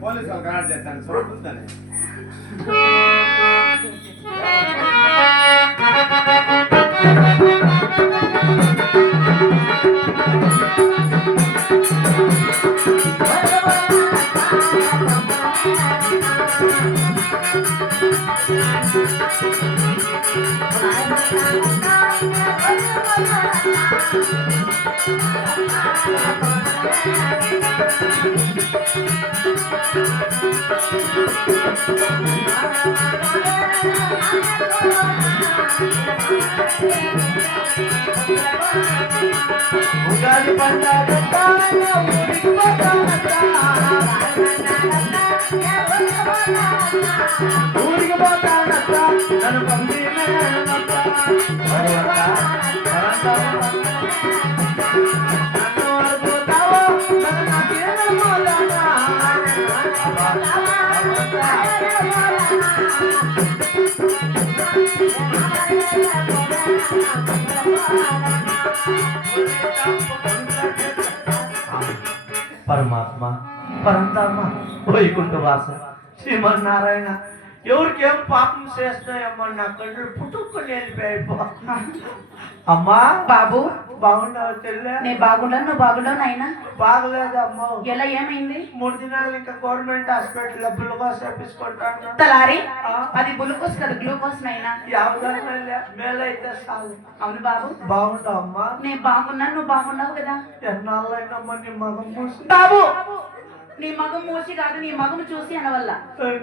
Police వాళ్ళు connect చేస్తాను చూపుతాను ఉగాది పండుగ ఊరికి పోతానత్త నన్ను పంపి పరమాత్మ పరంతాత్మ వైకుంఠవాస శ్రీమన్నారాయణ ఎవరికేం పాపం చేస్తున్నాయమ్మా నా కళ్ళు పుట్టుకొని వెళ్ళిపోయిపో అమ్మా బాబు బాగున్నావు చెల్లె నేను బాగుండను నువ్వు బాగుండవు నాయనా బాగలేదు అమ్మా ఎలా ఏమైంది 3 దినాలు ఇంకా గవర్నమెంట్ హాస్పిటల్ లో గ్లూకోజ్ వేపించుకుంటాను తలారి అది గ్లూకోజ్ కదా గ్లూకోజ్ నైనా మేలైతే చాలు అవును బాబు బాగుంటావు అమ్మా నేను బాగున్నాను నువ్వు బాగున్నావు కదా ఎన్నాళ్ళైనమ్మా నీ మగం మూసి బాబు నీ మగం మూసి కాదు నీ మగం చూసి అనవల్ల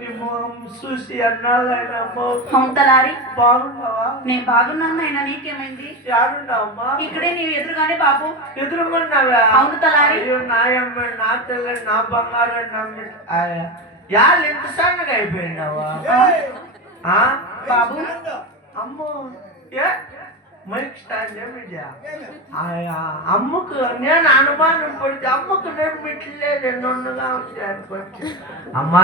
నీ మగం చూసి ఎన్నాళ్ళైనమ్మా అవును తలారి బాగున్నావా నేను బాగున్నాను నాయనా నీకేమైంది యాడున్నావమ్మా ఇక్కడే నీ ఎదురుగానే బాబు ఎదురుకున్నావా అవును తలారి అయ్యో నాయమ్మ నా తెల్ల నా బంగారం నమ్మి యాళ్ళు ఎంత సన్నగా అయిపోయినావా బాబు అమ్మో ఏ మైక్ స్టాండ్ ఏమిటా అమ్మకు నేను అనుమానం పడితే అమ్మకు నేను మిట్లేదు ఎన్నొన్నుగా వచ్చి అమ్మా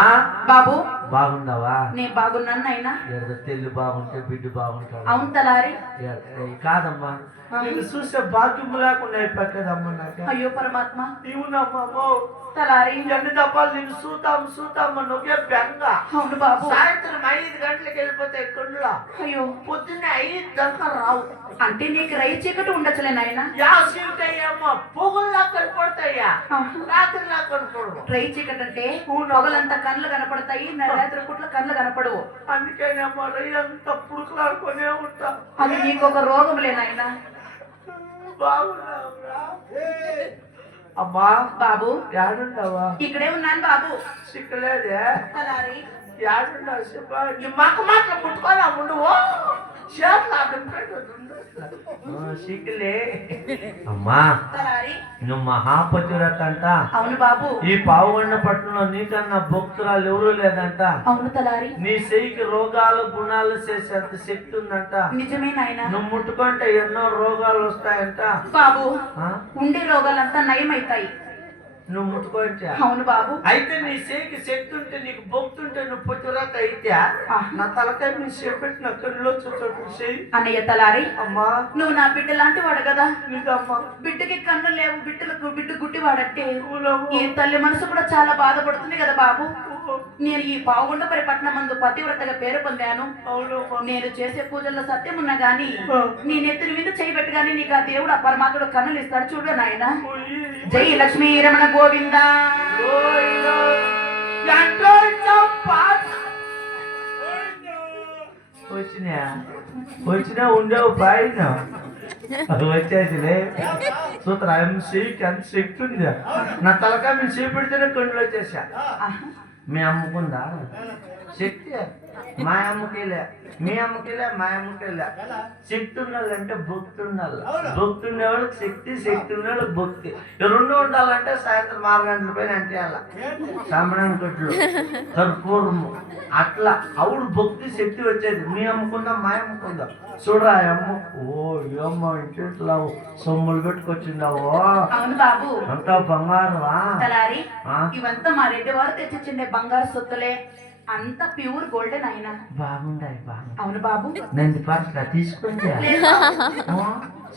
బాబు బాగున్నావా నేను బాగున్నాను నాయనా తెల్లు బాగుంటే బిడ్డ బాగుంటాడు అవును తలారి కాదమ్మా నేను చూసే భాగ్యం లేకుండా అయిపోతుందమ్మా నాకు అయ్యో పరమాత్మ ఇవునమ్మా తలారి ఎన్ని దప్పాలు నేను చూతామని ఒకే బెంగ అవును బాబు సాయంత్రం 5 గంటలకు వెళ్ళిపోతాయి కొండలో అయ్యో పొద్దున్నే 5 దాకా రావు అంటే నీకు రై చీకటి ఉండొచ్చులే నాయనా యాసీటయ్యమ్మా పొగుల్లా కనపడతాయా రాత్రిలా కనపడవు రై చీకటి అంటే పొగలంతా కళ్ళు కనపడతాయి రాత్రి పూట్ల కళ్ళు కనపడవు అందుకేనమ్మా రై అంతా పుడుకులాడుకునే ఉంటా అది నీకు ఒక రోగంలే నాయనా బాగున్నావురా అమ్మా బాబు యాడుండవా ఇక్కడే ఉన్నాను బాబు సిక్కలేదే తలారి యాడుండవు చెప్పా నీ మాకు మాత్రం ముట్టుకోదా ముందు చేతులు అడ్డం సిక్కులే అమ్మా తలారి నువ్వు మహాపతివ్రత అంట అవును బాబు ఈ పావుగొండ పట్టణంలో నీకన్నా భక్తురాలు ఎవరూ లేదంట అవును తలారి నీ చెయ్యికి రోగాలు గుణాలు చేసేంత శక్తి ఉందంట నిజమే నాయనా నువ్వు ముట్టుకుంటే ఎన్నో రోగాలు వస్తాయంట బాబు ఉండే రోగాలంతా నయమైతాయి నువ్వు ముట్టుకోవచ్చా? అవును బాబు. అయితే నీ చేయికి శక్తి ఉంటే నీకు బొక్తుంటే నువ్వు పుట్టురాత అయితే నా తలకాయ నీ చేపెట్టిన కళ్ళలో చూచోటు చేయి అన్నయ్య తలారి. అమ్మా నువ్వు నా బిడ్డ లాంటి వాడు కదా. నిజమ్మా. బిడ్డకి కన్ను లేవు, బిడ్డ గుడ్డి వాడంటే ఈ తల్లి మనసు కూడా చాలా బాధపడుతుంది కదా బాబు. నేను ఈ పావుగుండపరి పట్నం మందు పతివ్రతగా పేరు పొందాను. నేను చేసే పూజల్లో సత్యం ఉన్నా గాని నీ నెత్తిని మీద చేయబెట్టు గాని నీకు ఆ దేవుడు ఆ పరమాత్ముడు కన్నులు ఇస్తాడు చూడు నాయన. జై లక్ష్మీ రమణ గోవింద. వచ్చినా ఉండేవు పైన వచ్చేసిలే సూత్ర చేయికి అంత శక్తి ఉందా? నా తలకాయ మీరు చేపెడితేనే కొండలు వచ్చేసా. మీ అమ్ముకుందా శక్తి? మా అమ్మకిలే, మీ అమ్మకిలే, మా అమ్మకిలే. శక్తి ఉండాలంటే భక్తి ఉండాలి. భక్తి ఉండే వాళ్ళకి శక్తి, శక్తి ఉండే వాళ్ళకి భక్తి. రెండు ఉండాలంటే సాయంత్రం 6 గంటల పైన అంటే అలా సాంబ్రాణి కొట్లు కర్పూరము అట్లా అవుడు భక్తి శక్తి వచ్చేది. మీ అమ్ముకుందాం, మా అమ్ముకుందాం. చూడరా అమ్మ. ఓ అమ్మ ఇంటి ఇట్లా సొమ్ములు పెట్టుకొచ్చిందావో. అవును బాబు. అంతా బంగారమా? ఇవంతా మా రెడ్డి వారు తెచ్చిచ్చిండే బంగారు సొత్తులే. అంత ప్యూర్ గోల్డెన్ అయినా బాగుంటాయి. బాగా. అవును బాబు. నేను పర్సులా తీసుకుంటే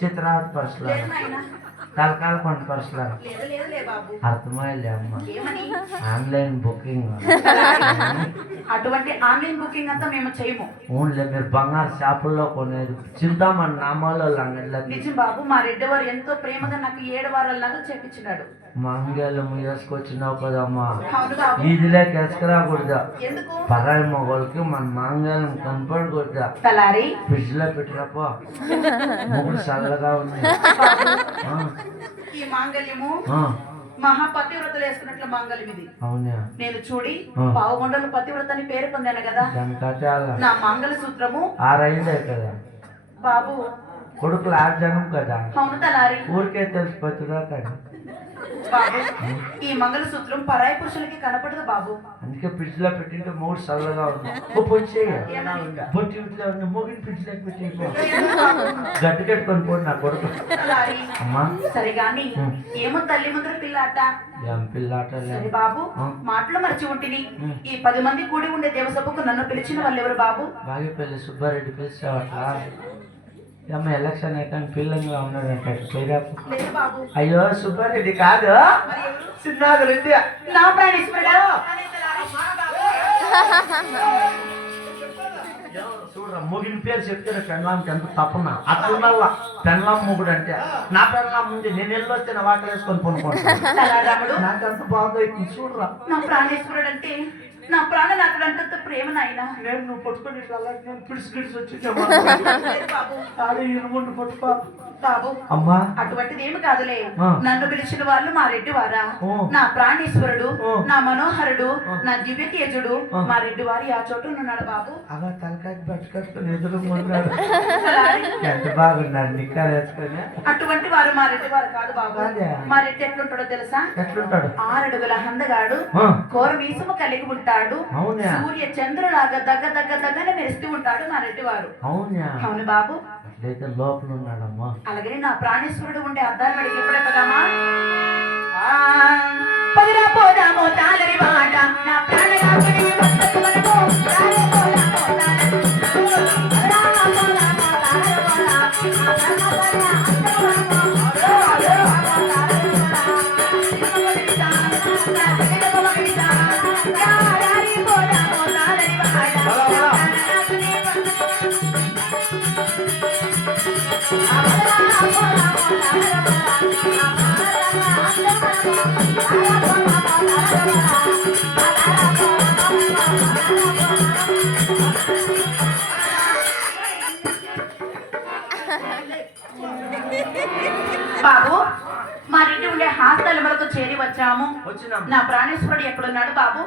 చిత్రావతి పర్సులా తలకాల కొండ పర్సులా అర్థమైలే అమ్మ. ఆన్లైన్ బుకింగ్ అటువంటి ఆన్లైన్ బుకింగ్ అంతా మేము చేయము. ఓన్లీ మీరు బంగారు షాపుల్లో కొనేది చింతామణి నామాలో నిజం బాబు. మా రెడ్డి వారు ఎంతో ప్రేమగా నాకు 7 వారాల నగలు చేపించినాడు. మంగళం వేసుకొచ్చినావు కదమ్మా. అవును బాబు. ఈదిలోకి వేసుకురాకూడదా? ఎందుకు? పరాయి మొగోళ్ళకి మన మంగళం కనపడకూడదా? తలారి ఫ్రిడ్జ్ లో పెట్టినప్పో మొగుడు చల్లగా ఉంది. ఈ మాంగళ్యము మహాపతివ్రతలు వేసుకున్నట్లు మాంగళ్యం ఇది. అవునా? నేను చూడి పావుగొండలు పతివ్రత అని పేరు పొందాను కదా. నా మంగళ సూత్రము 6 అయిందే కదా బాబు. కొడుకులు 6 జనం కదా. అవును తలారి. ఊరికే తెలిసిపోతుందా కదా బాబు. ఈ మంగళ సూత్రం పరాయి పురుషులకి కనపడదు బాబు. అందుకే ఫ్రిడ్జ్ లో పెట్టింటే మూడు చల్లగా ఉంది. బొట్టి ఇంట్లో ఉన్న మూగిని ఫ్రిడ్జ్ లో పెట్టి గడ్డి కట్టుకొని పోయి నా కొడుకు. అమ్మా సరే గాని ఏమో తల్లి ముందర పిల్లాట. పిల్లాట సరే బాబు. మాటలు మర్చి ఉంటిని. ఈ 10 మంది కూడి ఉండే దేవసభకు నన్ను పిలిచిన వాళ్ళు ఎవరు బాబు? బాగేపల్లి సుబ్బారెడ్డి పిలిచావట్లా? అమ్మ ఎలక్షన్ అయితే పిల్లలుగా ఉన్నాడంట. అయ్యో సుబ్బారెడ్డి కాదు, చిన్నాడు రెడ్డి. నా ప్రాణేశ్వరుడా. చూడరా ముగిన పేరు చెప్తే పెళ్ళాంకి ఎంత తప్పన అట్లా పెళ్ళాం ముగుడు అంటే నా పెళ్ళాం ముందు నేను వెళ్ళొస్తే నా వాకలు వేసుకొని కొనుక్కుంటాను. నాకంత బాగా చూడరా. నా ప్రాణేశ్వరుడు అంటే నా ప్రాణనాథుడు అంత ప్రేమ నాయన. నేను నువ్వు పట్టుకొని నేను పిడిసి గిడిసి వచ్చి పట్టుకో బాబు. అమ్మా అటువంటిది ఏమి కాదులే. నన్ను పిలిచిన వాళ్ళు మా రెడ్డి వారా. నా ప్రాణేశ్వరుడు, నా మనోహరుడు, నా దివ్య తేజుడు మా రెడ్డి వారి ఆ చోటు ఉన్నాడు బాబు. అలా తలకాయ పట్టుకొని ఎదురు ఎంత బాగున్నాడు నిక్కాలు వేసుకొని. అటువంటి వారు మా రెడ్డి వారు కాదు బాబు. మా రెడ్డి ఎట్లుంటాడో తెలుసా? ఎట్లుంటాడు? 6 అడుగుల అందగాడు, కోర వీసము కలిగి ఉంటాడు. సూర్య చంద్రులాగా దగ్గనే మెరుస్తూ ఉంటాడు మా రెడ్డి వారు. అవును బాబు. లోపల ఉన్నాడమ్మా. అలాగే నా ప్రాణేశ్వరుడు ఉండే అద్దాలు అడిగి ఎప్పుడే పదామా? పదిరా పోదామో తాళరి మాట నా ప్రాణనాథుని వద్దకు మనము బాబు. మా ఇంటి ఉండే హాస్టల్తో చేరి వచ్చాము. నా ప్రాణేశ్వరుడు ఎక్కడున్నాడు బాబు?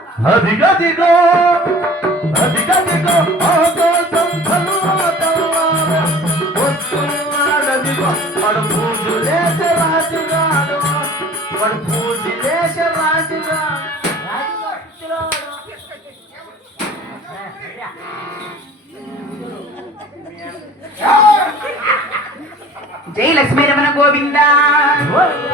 జై లక్ష్మీ రమణ గోవింద గోవింద.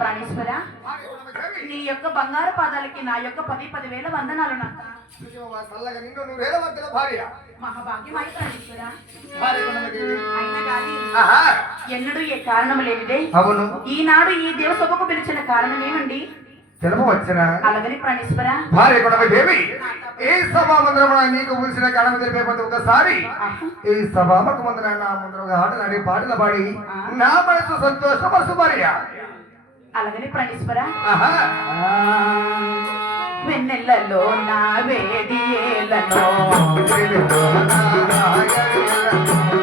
ప్రాణేశ్వర నీ యొక్క బంగారు పాదాలకి నా యొక్క 10,000 వందనాలు నాథ. చల్లగా నిన్ను నువ్వు వేల మధ్యలో భార్య మహాభాగ్యం అయి ప్రాణేశ్వర. భార్య గుణమదేవి. అయినా గాని ఆహా. ఎన్నడూ ఏ కారణం లేనిదే అవును ఈనాడు ఈ దేవసభకు పిలిచిన కారణం ఏమండి? తెలుపవచ్చిన అలాగని ప్రాణేశ్వర భార్య గుణమదేవి ఏ సభా మందిరమున నీకు పిలిచిన కారణం తెలిపే ముందు ఒకసారి ఈ సభాముఖ ముందర నా ముందర ఒక ఆటలు ఆడి పాటలు పాడి నా మనసు సంతోషపరచు భార్య. అలాగని ప్రాణేశ్వర ఆహా. వెన్నెల్లలో నా వేడియేలలో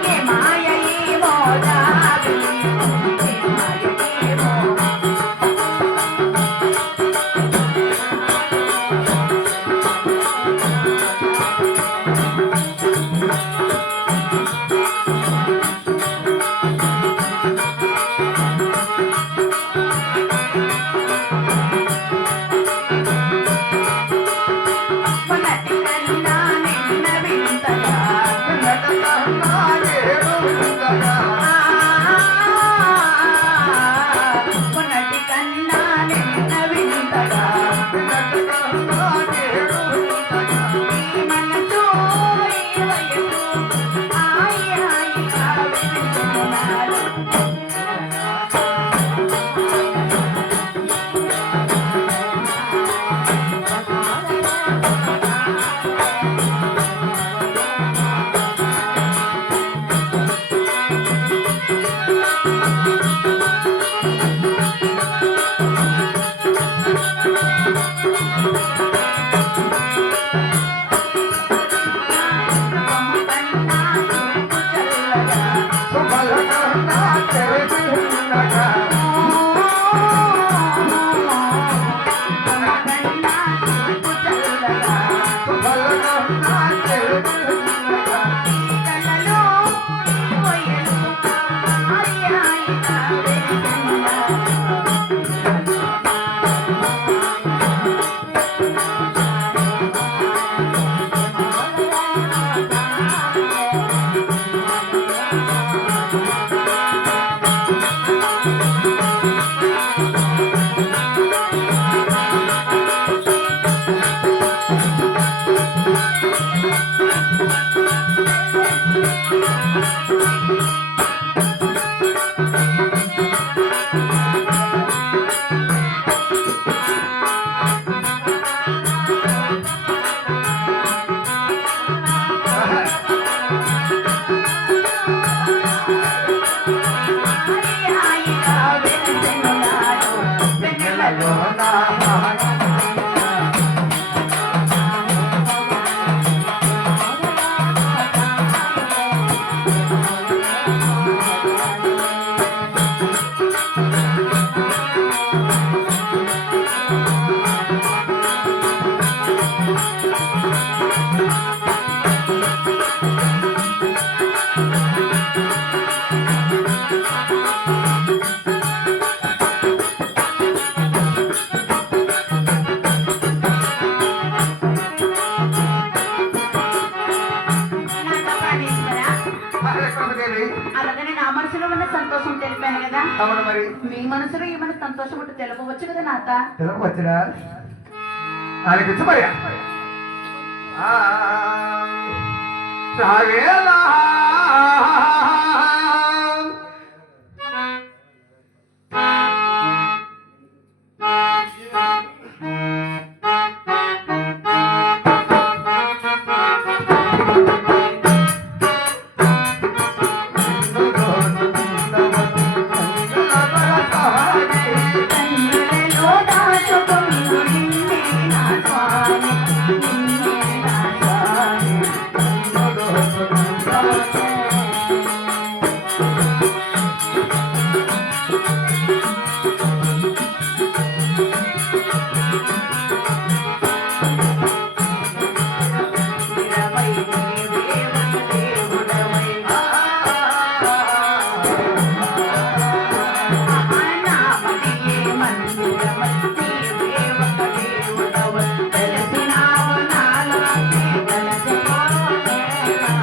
ఏ మాయ ఏమో జాబి, ఏ మాయ ఏమో. మొన్నటి కన్నా నిన్న వింతగా, మొన్నటి కన్నా నిన్న వింతగా ఈ మనసు ఈ వయసు హాయి హాయిగా వింటున్నాడు. అలాగని నా మనసులో ఉన్న సంతోషం తెలిపాను కదా. అవును మరి మీ మనసులో ఏమైనా సంతోషం ఉంటే తెలుపవచ్చు కదా నాత. తెలుపవచ్చునా ఆయనకి భార్య. రావేలా కన్నులలో దాచుకుందు నిన్నే నా స్వామి, నిన్నే నా స్వామి. నిరవై నీవే వనదేవుడవై, నామదియే మందిరమై, నీవే ఒక దేవుడవై. తెలిసినావు నాలోనే వెలసిపోతే నా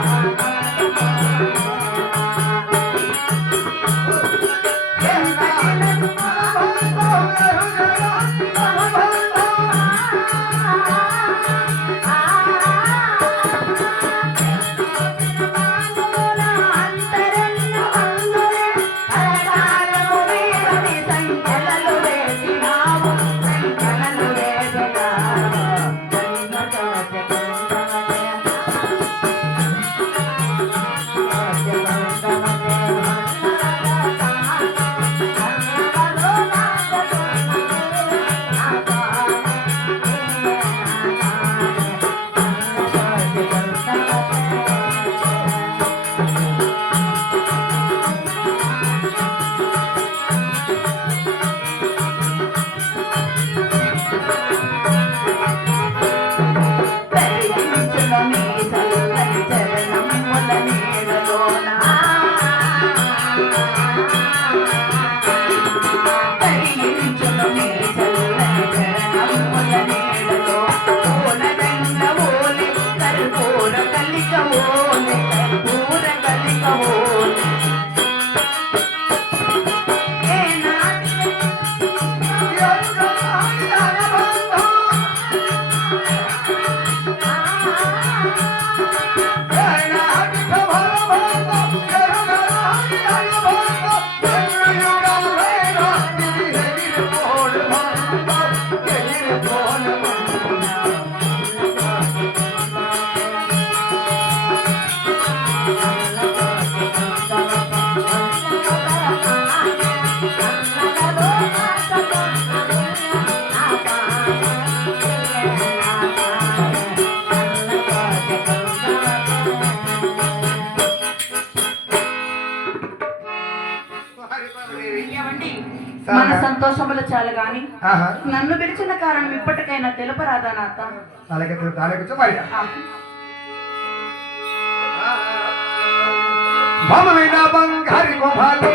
ఏమండి, మన సంతోషములు చాలు గాని ఆహా. నన్ను పిలిచిన కారణం ఇప్పటికైనా తెలుపరాదా నాత? అలాగే కూర్చో బయట భవమైన బంగారి గోపాలి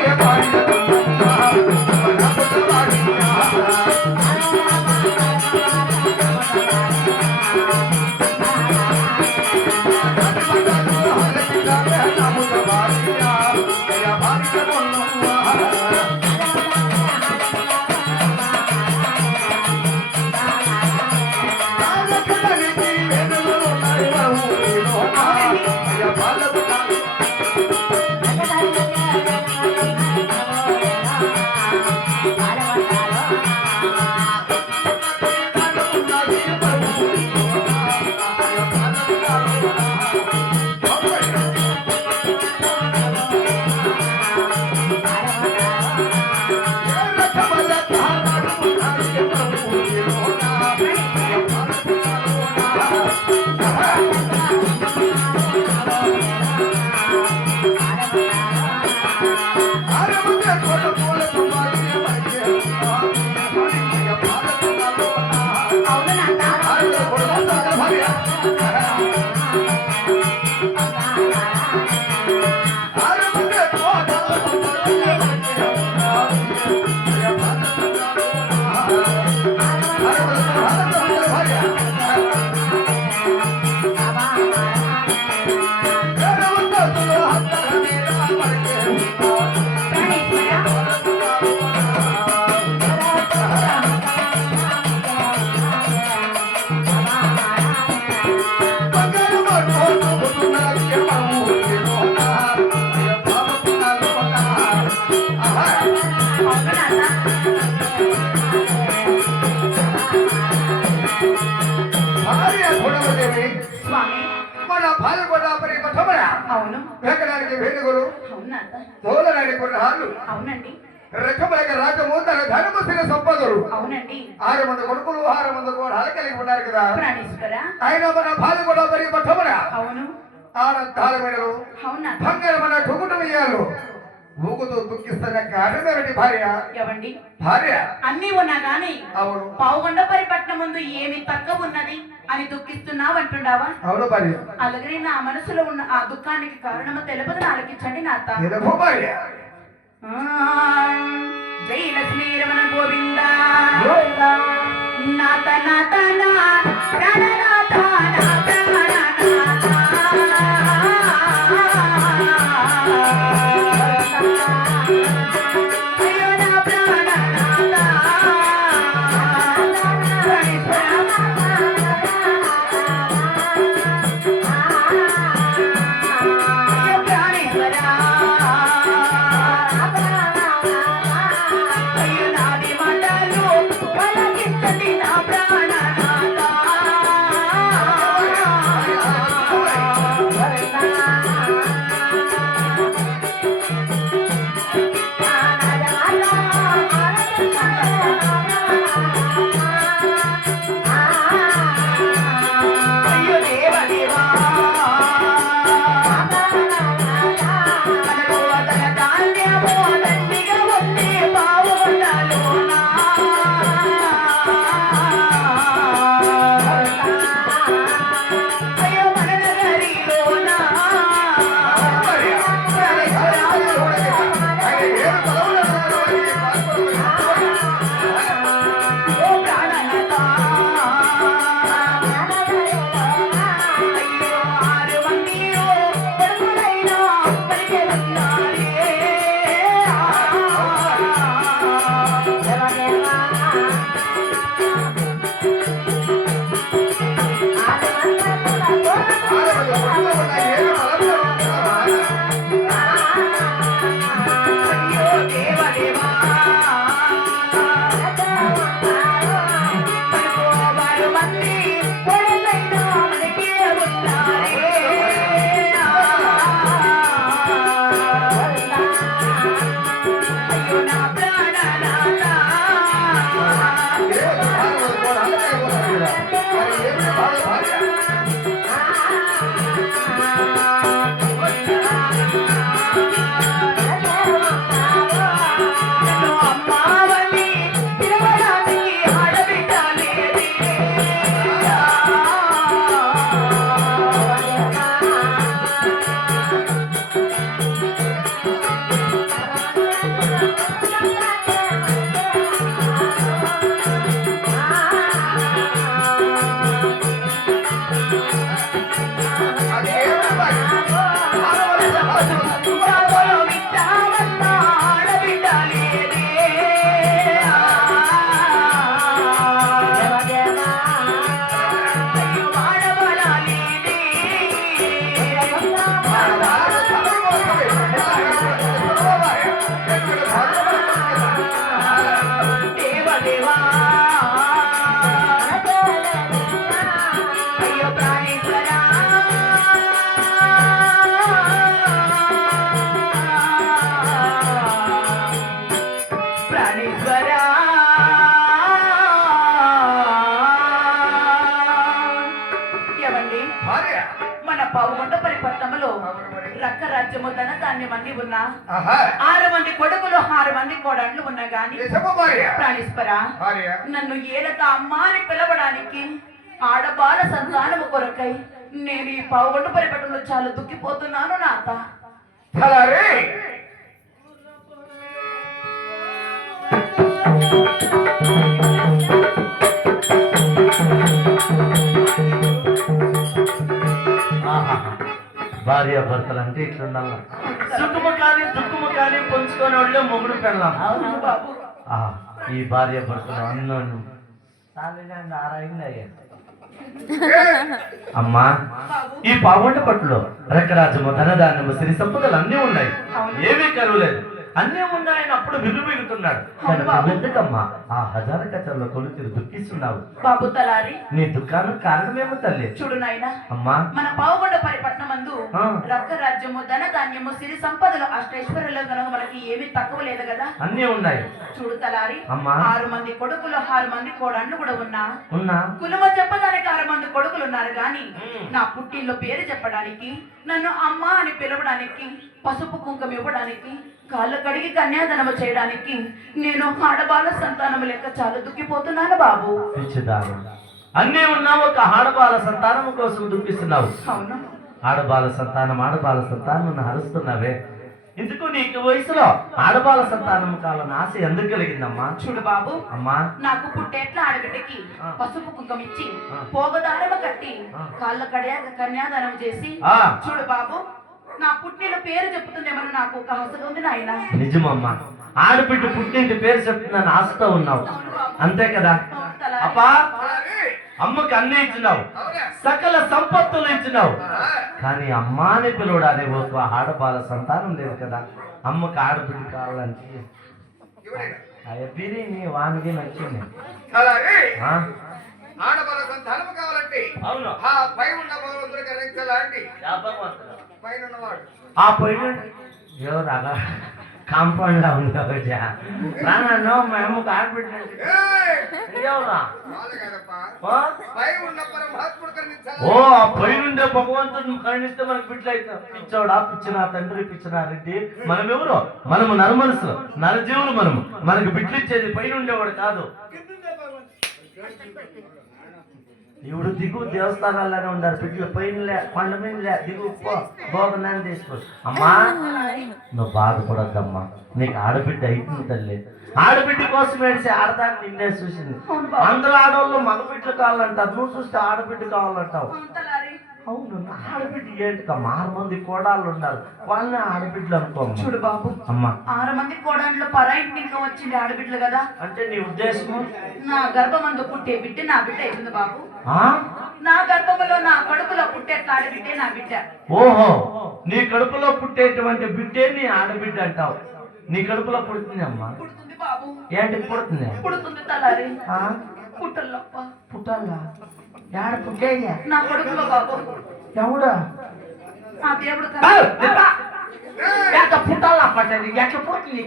స్వామి, మన పాల్గొనపరి పట్టమన అవును ఎక్కడానికి వేణుగులు అవునా? తోలనాడి కొన్ని హాళ్ళు అవునండి రకమైన రాజము తన ధనముసిన సంపదలు అవునండి 6 మంది కొడుకులు 6 మంది కోడలు కలిగి ఉన్నారు కదా. ప్రాణేశ్వర ఆయన మన పాల్గొనపరి పట్టమన అవును ఆనందాల మెడలు అవునా? బంగారమైన టుకుటు వెయ్యాలు ఊగుతూ దుఃఖిస్తున్న కారణమేమిటి భార్య ఎవండి, భార్య అన్ని ఉన్నా గాని అవును పావుగొండపరి పట్నం ముందు ఏమి తక్కువ ఉన్నది అని దుఃఖిస్తున్నావు అంటుండావా? అవును భార్య అలాగే నా మనసులో ఉన్న ఆ దుఃఖానికి కారణము తెలుపదు ఆలకించండి నాత. ఏదో భార్య జై లక్ష్మీ రమణ గోవింద నాత నాత నా ప్రాణనాథ నా ప్రాణనాథ అయ్యో నా ప్రాణనాథ ప్రాణేశ్వరా ఏమండి భార్య మన పావుగొండపల్లి పట్టణంలో రక్క రాజ్యము ధన ధాన్యమన్నీ ఉన్నా ఆహా 6 మంది కొడుకులు 6 మంది కోడళ్ళు ఉన్నా గాని నిజమా భార్య ప్రాణేశ్వర భార్య నన్ను ఏలక అమ్మ అని పిలవడానికి ఆడబాల సంతానము కొరకై నేను ఈ పావుగొండపల్లి పట్టణంలో చాలా దుఃఖిపోతున్నాను నాత తలారి భార్య భర్తలు అంటే ఇట్లుండాల సుఖము కానీ దుఃఖము కానీ పంచుకొని వాళ్ళు మొగుడు పెళ్ళాం అవును బాబు ఈ భార్య భర్తలు అన్నోను చాలేదండి 6 అయింది అయ్యా అమ్మా బాబు ఈ పావుంట పట్టులో రకరాజము ధనధాన్యము సిరి సంపదలు అన్నీ ఉన్నాయి ఏమీ కరువు లేదు అన్నీ ఉన్నాయని అప్పుడు విలువెగుతున్నాడు ఎందుకమ్మా ఆ హజార కథల్లో కొలుతురు దుఃఖిస్తున్నావు బాబు తలారి నీ దుఃఖానికి కారణమేమో తల్లి చూడు నాయనా అమ్మా మన పావుగొండపల్లి పట్టణమందు ఆ. రక్క రాజ్యము ధన ధాన్యము సిరి సంపదలు అష్టైశ్వర్యాలు కనుక మనకి ఏమీ తక్కువ లేదు కదా అన్నీ ఉన్నాయి చూడు తలారి అమ్మా 6 మంది కొడుకులు 6 మంది కోడళ్ళు కూడా ఉన్నా ఉన్నా కులమ చెప్పడానికి 6 మంది కొడుకులు ఉన్నారు గాని నా పుట్టిల్లో పేరు చెప్పడానికి నన్ను అమ్మ అని పిలవడానికి పసుపు కుంకుమ ఇవ్వడానికి కాళ్ళు కడిగి కన్యాదానము చేయడానికి నేను ఆడబాల సంతానము లెక్క చాలా దుఃఖిపోతున్నాను బాబు పిచ్చిదారు అన్నీ ఉన్నా ఒక ఆడబాల సంతానము కోసం దుఃఖిస్తున్నావు అవును ఆడబాల సంతానం హరుస్తున్నావే ఎందుకు నీకు వయసులో ఆడబాల సంతానం కావాలని ఆశ ఎందుకు కలిగిందమ్మా చూడు బాబు అమ్మా నాకు పుట్టేట్ల ఆడబిడ్డకి ఆ. పసుపు కుంకుమ ఇచ్చి ఆ. పోగదారమ కట్టి ఆ. కాళ్ళ కడియాక కన్యాదానం చేసి ఆ. చూడు బాబు నా పుట్టిన పేరు చెప్తుందేమని నాకు ఒక ఆశ ఉంది నాయన నిజమమ్మా ఆడబిడ్డ పుట్టింటి పేరు చెప్తుందని ఆశతో ఉన్నావు అంతే కదా అప్పా అమ్మకి అన్ని ఇచ్చినావు సకల సంపత్తులు ఇచ్చినావు కానీ అమ్మా అని పిలవడానికి ఒక ఆడబాల సంతానం లేదు కదా అమ్మకి ఆడబిడ్డ కావాలంటే బిర్యానీ వానికి నచ్చింది తలారి ఆ? ఆడబల సంతానము కావాలంటే అవును ఆ పై ఉన్న భగవంతుడు కరణించాలండి పైన ఉన్నవాడు ఆ పోయిన ఎవరు అలా కాంపౌండ్ లా ఉంది ఒకటి రానో మేము ఆడబిడ్డ ఏయ్! ఎవరా వాళ్ళు కాదప్పా. ఓ? పై ఉన్న పరమాత్ముడు కరణించాలి ఓ ఆ పైనుండే భగవంతుడిని కరుణిస్తే మనకి బిడ్డలైతే పిచ్చోడా పిచ్చిన తండ్రి పిచ్చిన రెడ్డి మనం ఎవరు మనము నరమనసులు నరజీవులు మనకు బిడ్డలు ఇచ్చేది పైనుండేవాడు కాదు ఇప్పుడు దిగు దేవస్థానాల్లోనే ఉండారు బిడ్డలు పైనలే కొండ మీదలే దిగు భోగనాన్ని తీసుకో అమ్మా నువ్వు బాధపడద్దమ్మా నీకు ఆడబిడ్డ అయితుంది తల్లి ఆడబిడ్డ కోసం ఏడిసి ఆడదాన్ని నిన్నే చూసింది అందరూ ఆడవాళ్ళు మగబిడ్డలు కావాలంటారు నువ్వు చూస్తే ఆడబిడ్డ కావాలంటావు అవును ఆడబిడ్డ ఏంటికమ్మా 6 మంది కోడాళ్ళు ఉన్నారు వాళ్ళని ఆడబిడ్డలు అనుకో చూడు బాబు అమ్మా 6 మంది కోడళ్ళు పరాయింటి ఇంకా వచ్చింది ఆడబిడ్డలు కదా అంటే నీ ఉద్దేశము నా గర్భమందు పుట్టే బిడ్డ నా బిడ్డ అవుతుంది బాబు ఆ? నా గర్భములో నా కడుపులో పుట్టేట్ల ఆడబిడ్డే నా బిడ్డ ఓహో నీ కడుపులో పుట్టేటువంటి బిడ్డే నీ ఆడబిడ్డ అంటావు నీ కడుపులో పుడుతుంది అమ్మా పుడుతుంది బాబు ఏంటి పుడుతుంది పుడుతుంది తలారి ఆ? పుట్టల్లప్ప పుట్టాలా ఏడ పుట్టేది నా కడుపులో బాబు ఎవడా నా దేవుడు కదా. పుట్టాలా పట్టేది ఎట్లా పుట్టింది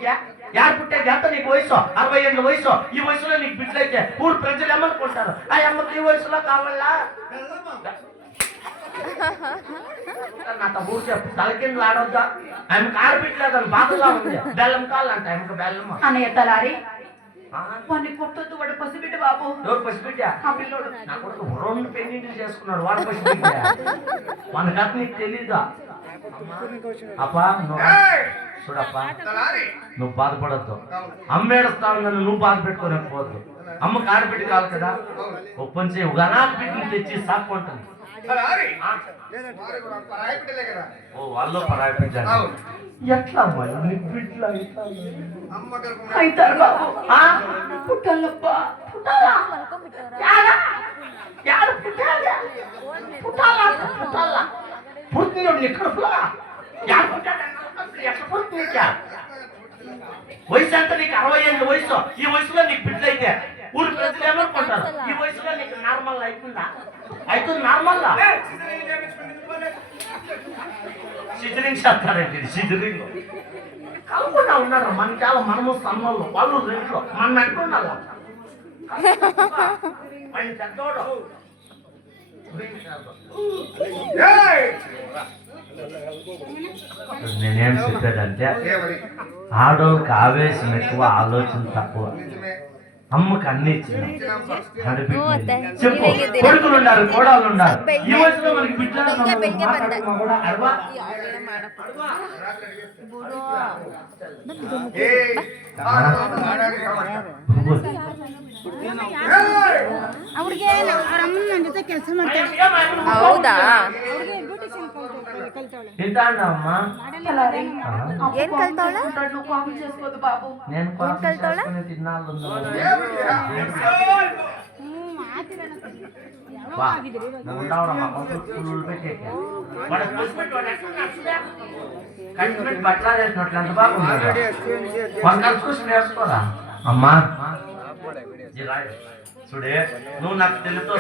యాడ పుట్టేది ఎంత నీకు వయసు 60 ఏళ్ళ వయసు ఈ వయసులో నీకు బిడ్డలైతే ఊరు ప్రజలు ఏమనుకుంటారు ఆ అమ్మకి ఈ వయసులో కావాలా నాతో ఊరు చెప్పు తలకిందులు ఆడొద్దా ఆమెకు ఆడబిడ్డలేదని బాధలా ఉంది బెల్లం కావాలంట ఆమెకు బెల్లం అన్నయ్య తలారి వాడిని కొట్టొద్దు వాడు పసిబిడ్డ బాబు ఎవరు పసిబిడ్డ ఆ పిల్లోడు నా కొడుకు 2 పెళ్లిళ్ళు చేసుకున్నాడు వాడు పసిబిడ్డ మన కథ నీకు తెలీదా అప్పా నువ్వు ఏయ్! చూడప్పా తలారి నువ్వు బాధపడద్దు అమ్మ ఏడుస్తావు నన్ను నువ్వు బాధపెట్టుకోలేకపోవద్దు అమ్మకి ఆడబిడ్డ కావాలి కదా ఒప్పంచి ఒక అనాథ బిడ్డని తెచ్చి సాక్కుంటుంది తలారి వారు కూడా పరాయి బిడ్డలే కదా ఓ వాళ్ళు పరాయి బిడ్డ అవును. ఎట్లా మరి నీ బిడ్డలు అమ్మ గర్భం అవుతారు బాబు పుట్టల్లప్ప పుట్టాలా పుట్టిన నీ కడుపులా ఎట్లా పుట్టింది వయసు ఎంత నీకు 60 ఏళ్ళ వయసు ఈ వయసులో నీకు బిడ్డలైతే ఊరి ప్రజలు ఏమనుకుంటారు ఈ వయసులో నీకు నార్మల్ అవుతుందా అవుతుంది నార్మల్ సిజరింగ్ చేస్తారండి సిజరింగ్ కలకుండా ఉన్నారు మన చాలా మనము సన్నోళ్ళు వాళ్ళు రెంట్లో మన ఎట్లుండాలి ఆయన చెడ్డోడు నేనేం చెప్పాడంటే ఆడోళ్ళకి ఆవేశం ఎక్కువ ఆలోచన తక్కువ అమ్మకి అన్ని ఇచ్చిన చెప్పు కొడుకులు ఉన్నారు కోడళ్ళు ఉన్నారు ఈ వయసులో మనకి బిడ్డలు కూడా అడవా ಹೌದಾ తింటా అమ్మా తలారి, ఏం కలుతావులా? నువ్వు కాపీ చేసుకోవద్దు బాబు. నేను కాఫీ కలుతావులా? చేసుకుని తిన్నాళ్ళు బట్టలు వేసినట్లు ఎంత బాగుంది వంటలు చూసి నేర్చుకోరా అమ్మా చూడే నువ్వు నాకు తెలుతో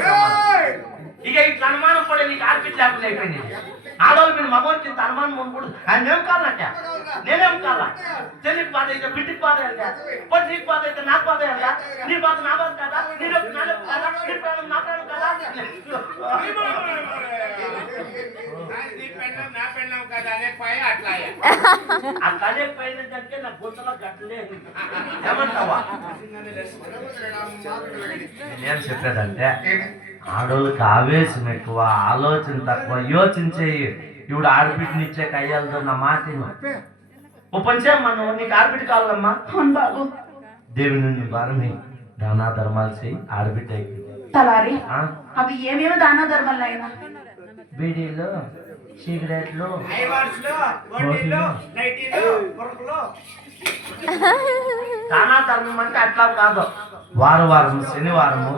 ఇక ఇట్లా అనుమానం పడే నీకు ఆర్పిట్ లేకుండా అయిపోయింది ఆడవాళ్ళు మీరు మగవాళ్ళకి ఇంత అనుమానం ఉండకూడదు ఆయన ఏం కావాలంటే నేనేం కావాలా చెల్లికి బాధ అయితే బిడ్డకి బాధ వెళ్తా పొట్టి నీకు బాధ అయితే నాకు బాధ వెళ్తా నీ బాధ నా బాధ కదా నీ నొప్పి నా నొప్పి కదా నీ ప్రాణం నా ప్రాణం కదా అట్లానే పోయిందంటే నా గుంతలో గట్టలే ఏమంటావా నేనేం చెప్పేదంటే ఆడోళ్ళకి ఆవేశం ఎక్కువ ఆలోచన తక్కువ యోచించేయి ఇప్పుడు ఆడబిడ్డని ఇచ్చే కయ్యాలతో నా మాటను ఓ పంచే మనం నీకు ఆడబిడ్డ కావాలమ్మా అవును బాబు. దేవుని భారమే దానా ధర్మాలు చేయి ఆడబిడ్డ తలారి, ఆ? అవి ఏమేమి దాన ధర్మాలు అయినా బీడీలు సిగరెట్లు దానా ధర్మం అంటే అట్లా కాదు వారం శనివారము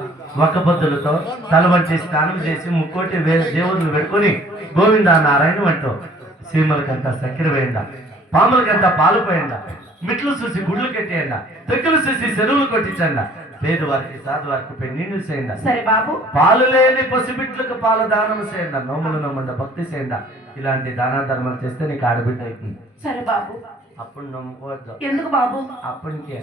ఒక్క పొద్దులతో తలవంటి స్నానం చేసి ముక్కోటి దేవుళ్ళు పెట్టుకుని గోవిందా నారాయణ అంటూ సీమలకంతా చక్కెర వేయండా పాములకంతా పాలు పోయండా మిట్లు చూసి గుడ్లు కట్టేయండా తెక్కులు చూసి చెరువులు కొట్టించండా పేద వారికి సాధు వారికి పెన్నీళ్ళు చేయండా సరే బాబు. పాలు లేని పసిబిట్లకు పాలు దానం చేయండా నోములు నమ్మండ భక్తి చేయండా ఇలాంటి దాన ధర్మాలు చేస్తే నీకు ఆడబిడ్డ అవుతుంది సరే బాబు. అప్పుడు నమ్ముకోవద్దు ఎందుకు బాబు? అప్పటికే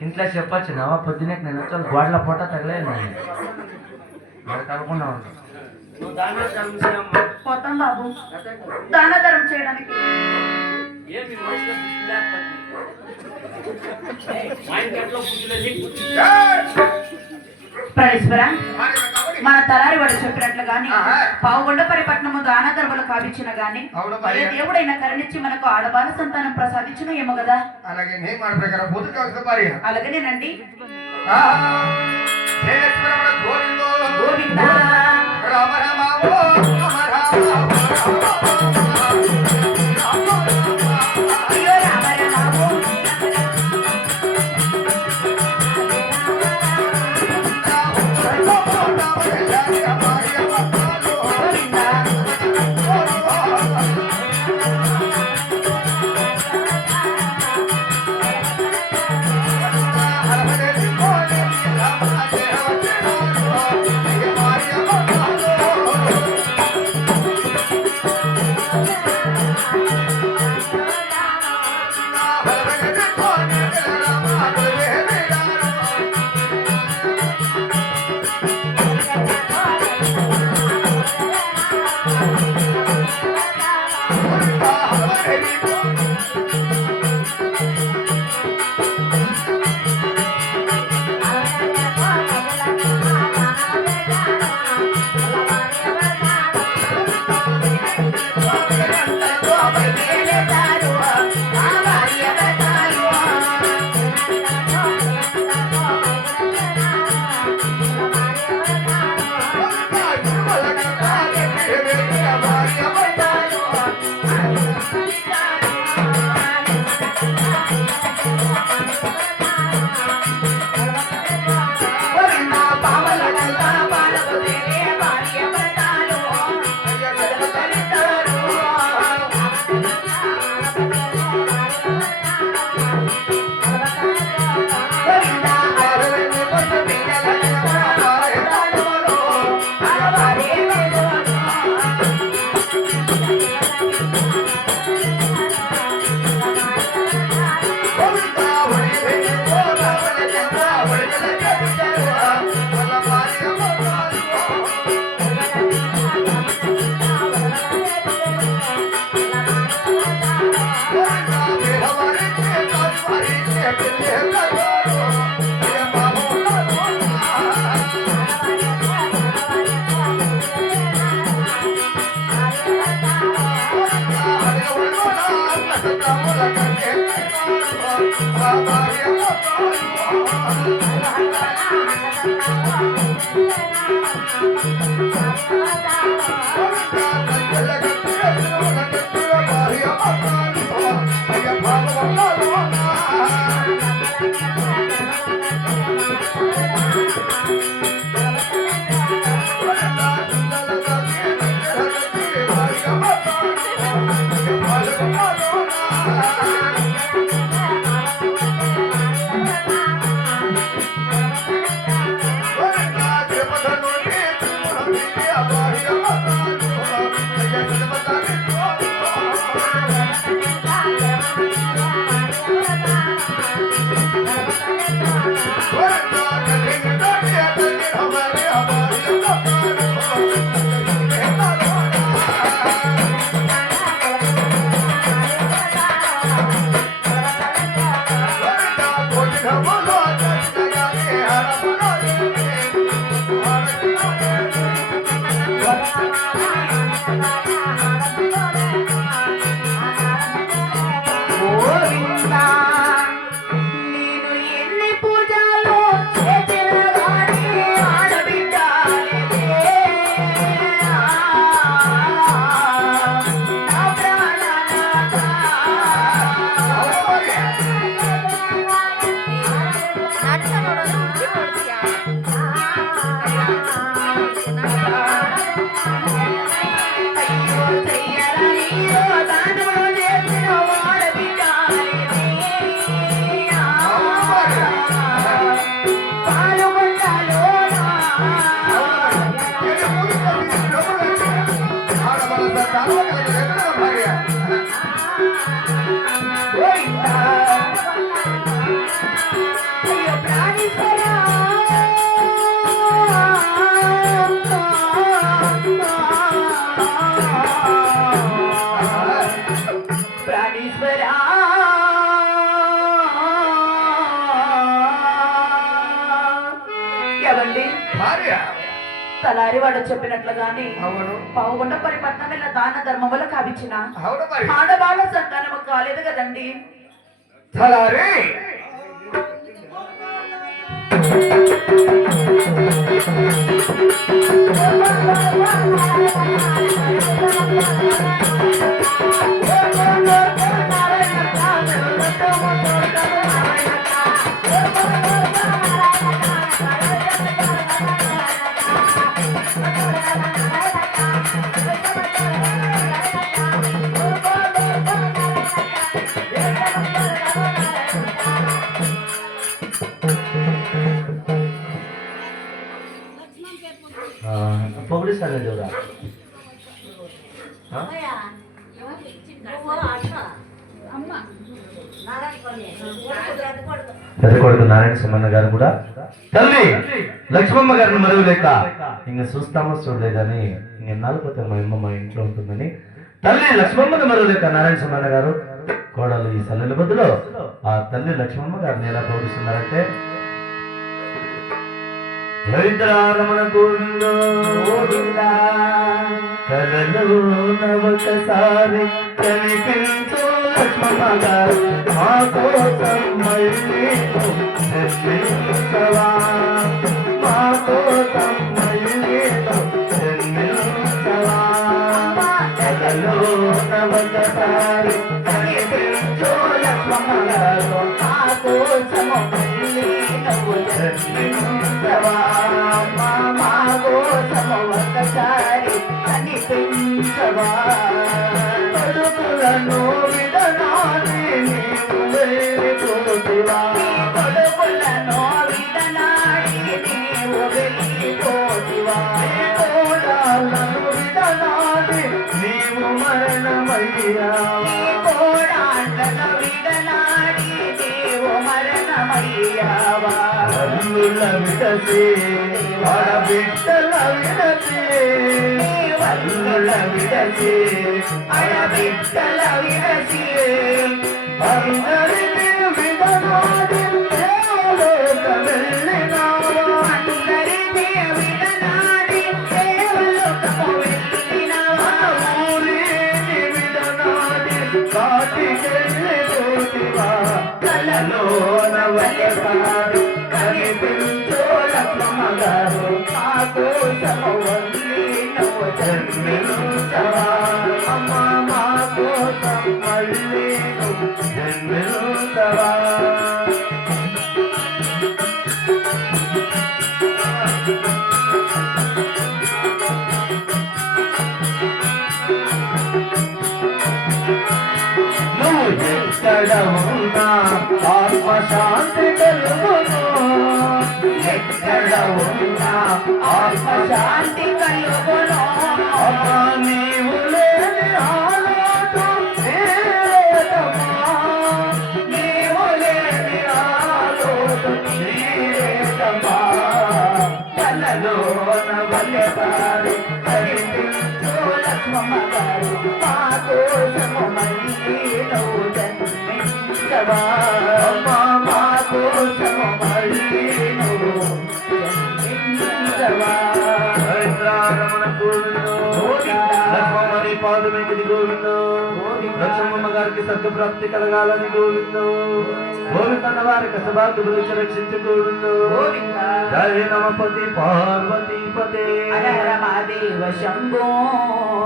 ఇంట్లో చెప్పచ్చు నవా పొద్దునే నేను వచ్చాను గోడల పూట తగలేదు తగకుండా పోతాం బాబు దాన ధర్మం చేయడానికి. ప్రణేశ్వర, మన తలారి వాడు చెప్పినట్లు గాని పావుగొండ పరిపట్నము దాన ధర్మలు కావించిన గాని ఏ దేవుడైనా కరుణించి మనకు ఆడబాల సంతానం ప్రసాదించిన ఏమో కదా. అలాగే నేను మాట ప్రకారం బుద్ధి కావచ్చు భార్య అలాగనేనండి. గోవింద రామ రామ అయ్యో రామ రామ భార్య నేను ఎన్ని పూజలు చేసిన గాని ఆడబిడ్డ నా ప్రాణనాథ ನಾಟಕ ನೋಡೋದು ಹುಚ್ಚಿ ನೋಡ್ತೀಯಾ అయ్యో చెయ్యరయ్యో దానములు చేసిన వాడబిడ్డ పాలుబండలోనా అయ్యో ప్రాణేశ్వరా ప్రాణేశ్వరా ఎవండి భార్య తలారి వాడు చెప్పినట్లుగానే అవును పావుగొండ పరిపట్నం ఇలా దాన ధర్మం వల్ల కావించిన అవును మరి ఆడవాళ్ళ సంతానం కాలేదు కదండి తలారి పొగిడిస్తాను చూడ పెద్ద కొడుకు నారాయణ సింహన్న గారు కూడా తల్లి లక్ష్మమ్మ గారిని మరువు లేక ఇంక చూస్తామో చూడలేదని ఇంకెన్నాళ్ళు పోతే మా అమ్మ మా ఇంట్లో ఉంటుందని తల్లి లక్ష్మమ్మని మరువు లేక నారాయణ సింహన్న గారు కోడలు ఈ సల్లెల బదులు ఆ తల్లి లక్ష్మమ్మ గారిని ఎలా గౌరవిస్తున్నారంటే రమణ గోవింద కలలో ఒకసారి కనిపించు లక్ష్మమ్మ గారు మా కోసం మళ్ళీ జన్మించవా మా కోసం మళ్ళీ జన్మించవా కలలో ఒకసారి కనిపించు లక్ష్మమ్మ గారు మా కోసం మళ్ళీ జన్మించవా మా కోసం ఒకసారి కనిపించవా కొడుకులను విడనాడి నీవు వెళ్ళిపోతివా కొడుకులను విడనాడి నీవు వెళ్ళిపోతివా కోడాలను విడనాడి నీవు మరణమయ్యావా కోడాలను విడనాడి నీవు మరణమయ్యావా అల్లుల విడసి ఆడబిడ్డల విడసి అల్లుల విడసి ఆడబిడ్డల విడసి అందరినీ విడనాడి దేవలోక వెళ్ళినావా అందరినీ విడనాడి దేవలోకము వెళ్ళినావా ఊరిని విడనాడి కాటికెళ్ళిపోతివా శాంతి కలుగును ఎక్కడ ఉన్నా ఆత్మశాంతి కలుగును అమ్మా నీవు లేని ఆలోటు తీరేదమ్మా నీవు లేని ఆలోటు తీరేదమ్మా కలలోన వల్లెదారు కనిపించు లక్ష్మమ్మ గారు మా కోసము మళ్ళీ నువ్వు జన్మించవా అమ్మా మా కోసము మళ్ళీ నువ్వు జన్మించవా రమణ గోవిందో లక్ష్మమ్మని పాదమేకిది గోవిందో లక్ష్మమ్మ గారికి స్వర్గప్రాప్తి కలగాలని గోవిందో గోవిందన్న వారికి సభాగ్యులు రక్షించు గోవిందో జయ నమపతి పార్వతీపతే మహాదేవ శంభో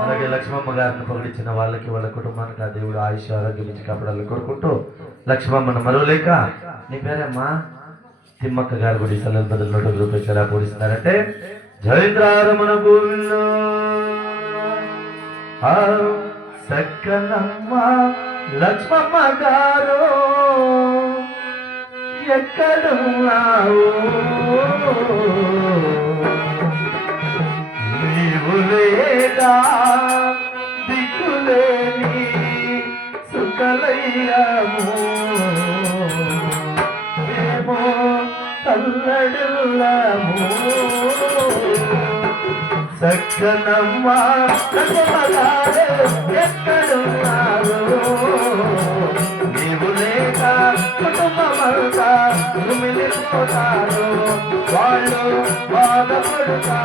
అలాగే లక్ష్మమ్మ గారిని పొగిడించిన వాళ్ళకి వాళ్ళ కుటుంబానికి ఆ దేవుడు ఆయుష్ ఆరోగ్యం ఇచ్చి కాపాడాలని కోరుకుంటూ లక్ష్మమ్మను మరోలేక నీ పేరమ్మా తిమ్మక్క గారు కూడా సలహా బదులు 100 రూపాయలు ఎలా పూరిస్తున్నారంటే జయంద్రారమణ గోవిందో సక్కనమ్మ లక్ష్మమ్మ గారు ఎక్కడున్నావు నీవు లేగా దిక్కులేని సుఖలయ్యాము మేము కల్లడిల్లాము సక్కనమ్మ ఎక్కడున్నారు నీవు లేక కుటుంబమంతా మిలిపోతారు వాళ్ళు బాధపడుతారు